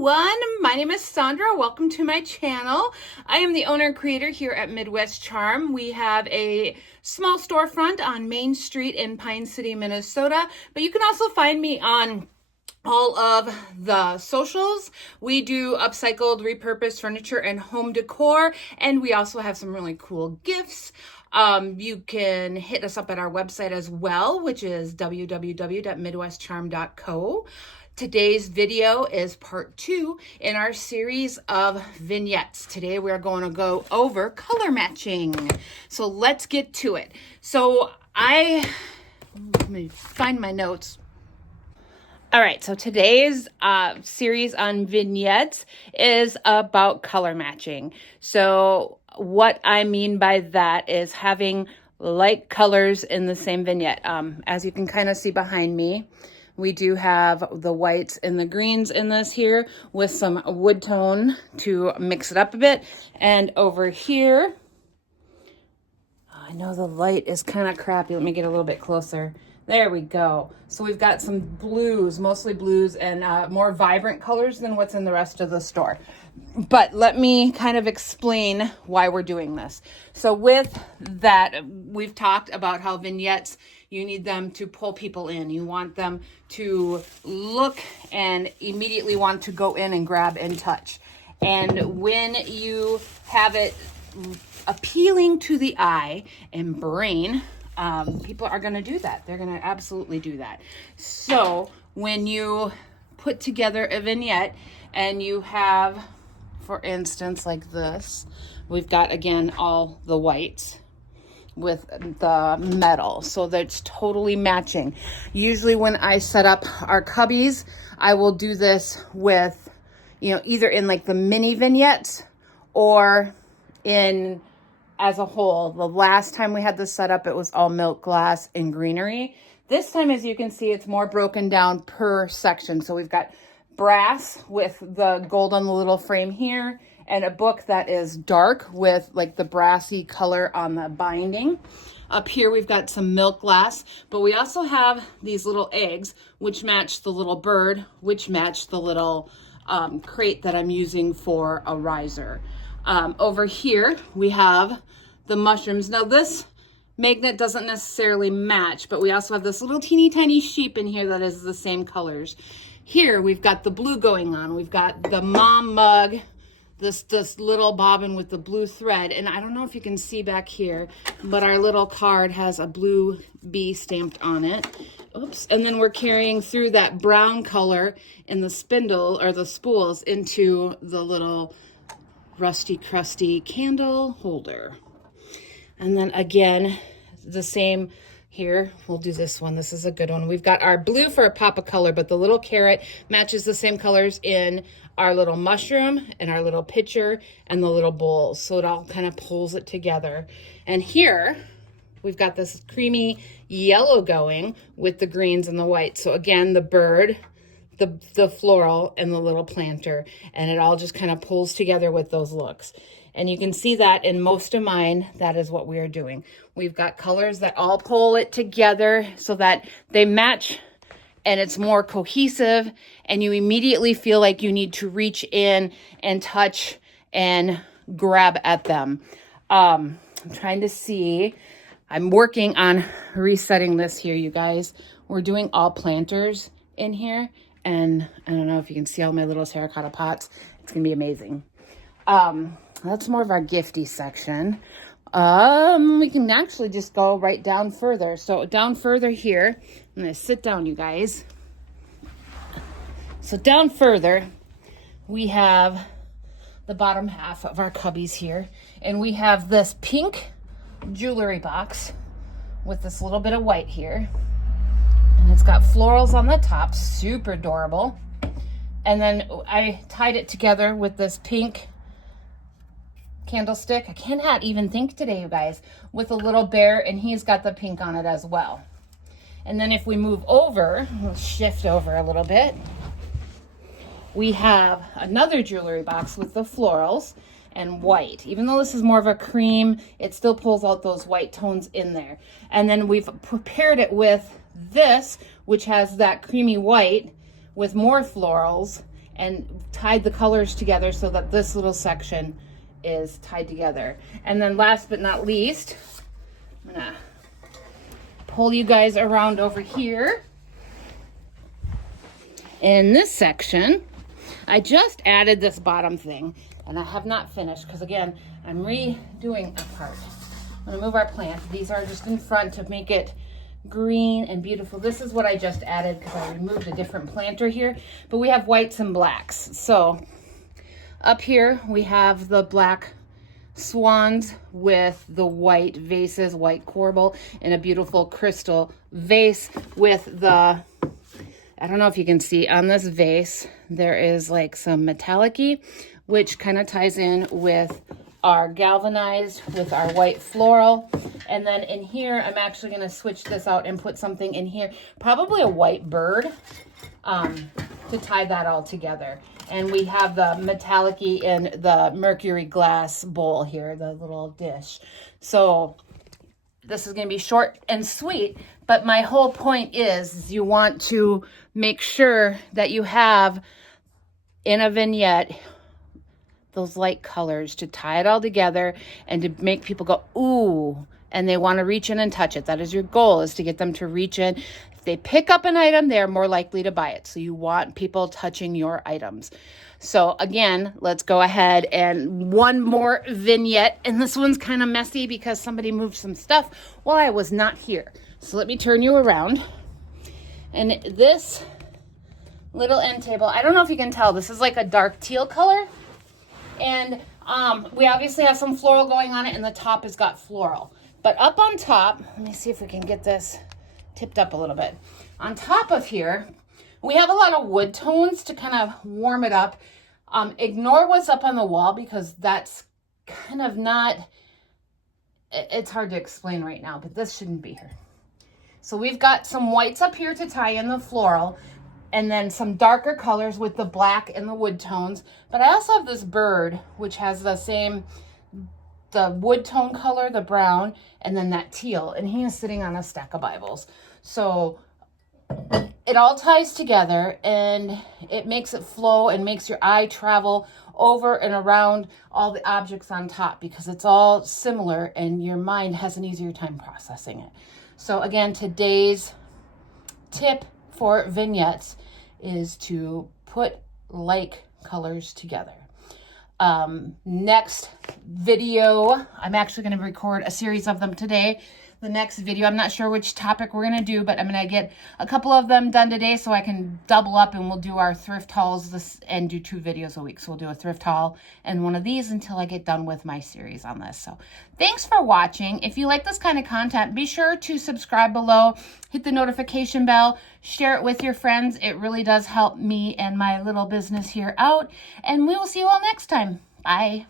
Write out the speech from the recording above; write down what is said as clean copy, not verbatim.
everyone, my name is Sandra. Welcome to my channel. I am the owner and creator here at Midwest Charm. We have a small storefront on Main Street in Pine City, Minnesota, but you can also find me on all of the socials. We do upcycled, repurposed furniture and home decor, and we also have some really cool gifts. You can hit us up at our website as well, which is www.midwestcharm.co. Today's video is part 2 in our series of vignettes. Today we are going to go over color matching. So let's get to it. So let me find my notes. All right, so today's series on vignettes is about color matching. So what I mean by that is having light colors in the same vignette. As you can kind of see behind me, we do have the whites and the greens in this here with some wood tone to mix it up a bit. And over here, I know the light is kind of crappy. Let me get a little bit closer. There we go. So we've got some blues, mostly blues, and more vibrant colors than what's in the rest of the store. But let me kind of explain why we're doing this. So with that, we've talked about how vignettes, you need them to pull people in. You want them to look and immediately want to go in and grab and touch. And when you have it appealing to the eye and brain, people are going to do that. They're going to absolutely do that. So when you put together a vignette and you have, for instance, like this, we've got, again, all the whites with the metal, so that's totally matching. Usually when I set up our cubbies, I will do this with, either in like the mini vignettes or in as a whole. The last time we had this set up, it was all milk glass and greenery. This time, as you can see, it's more broken down per section. So we've got brass with the gold on the little frame here, and a book that is dark with like the brassy color on the binding. Up here, we've got some milk glass, but we also have these little eggs, which match the little bird, which match the little crate that I'm using for a riser. Over here, we have the mushrooms. Now this magnet doesn't necessarily match, but we also have this little teeny tiny sheep in here that is the same colors. Here, we've got the blue going on. We've got the mom mug, this little bobbin with the blue thread. And I don't know if you can see back here, but our little card has a blue bee stamped on it. Oops. And then we're carrying through that brown color in the spindle or the spools into the little rusty crusty candle holder. And then again, the same here. We'll do this one. This is a good one. We've got our blue for a pop of color, but the little carrot matches the same colors in our little mushroom and our little pitcher and the little bowls. So it all kind of pulls it together. And here we've got this creamy yellow going with the greens and the whites. So again, the bird, the floral, and the little planter, and it all just kind of pulls together with those looks. And you can see that in most of mine, that is what we are doing. We've got colors that all pull it together so that they match and it's more cohesive, and you immediately feel like you need to reach in and touch and grab at them. I'm trying to see. I'm working on resetting this here, you guys. We're doing all planters in here. And I don't know if you can see all my little terracotta pots. It's going to be amazing. That's more of our gifty section. We can actually just go right down further. So down further here, I'm going to sit down, you guys. So down further, we have the bottom half of our cubbies here. And we have this pink jewelry box with this little bit of white here. And it's got florals on the top, super adorable. And then I tied it together with this pink candlestick. I cannot even think today, you guys, with a little bear, and he's got the pink on it as well. And then if we move over, we'll shift over a little bit. We have another jewelry box with the florals and white. Even though this is more of a cream, it still pulls out those white tones in there. And then we've prepared it with this, which has that creamy white with more florals and tied the colors together so that this little section is tied together. And then last but not least, I'm gonna pull you guys around over here. In this section, I just added this bottom thing, and I have not finished because, again, I'm redoing a part. I'm gonna move our plant. These are just in front to make it green and beautiful. This is what I just added because I removed a different planter here, but we have whites and blacks. So up here we have the black swans with the white vases, white corbel, and a beautiful crystal vase with the, I don't know if you can see on this vase, there is like some metallic-y, which kind of ties in with our galvanized with our white floral. And then in here, I'm actually going to switch this out and put something in here, probably a white bird, to tie that all together. And we have the metallic-y in the mercury glass bowl here, the little dish. So this is going to be short and sweet, but my whole point is you want to make sure that you have in a vignette those light colors to tie it all together and to make people go, ooh, and they want to reach in and touch it. That is your goal, is to get them to reach in. If they pick up an item, they're more likely to buy it. So you want people touching your items. So again, let's go ahead and one more vignette. And this one's kind of messy because somebody moved some stuff while I was not here. So let me turn you around. And this little end table, I don't know if you can tell, this is like a dark teal color. And we obviously have some floral going on it, and the top has got floral. But up on top, let me see if we can get this tipped up a little bit. On top of here, we have a lot of wood tones to kind of warm it up. Ignore what's up on the wall because that's kind of not, it's hard to explain right now, but this shouldn't be here. So we've got some whites up here to tie in the floral, and then some darker colors with the black and the wood tones. But I also have this bird, which has the same, the wood tone color, the brown, and then that teal. And he is sitting on a stack of Bibles. So it all ties together and it makes it flow and makes your eye travel over and around all the objects on top because it's all similar and your mind has an easier time processing it. So again, today's tip for vignettes is to put like colors together. Next video, I'm actually going to record a series of them today. The next video, I'm not sure which topic we're going to do, but I'm going to get a couple of them done today so I can double up, and we'll do our thrift hauls and do 2 videos a week. So we'll do a thrift haul and one of these until I get done with my series on this. So thanks for watching. If you like this kind of content, be sure to subscribe below, hit the notification bell, share it with your friends. It really does help me and my little business here out. And we will see you all next time. Bye.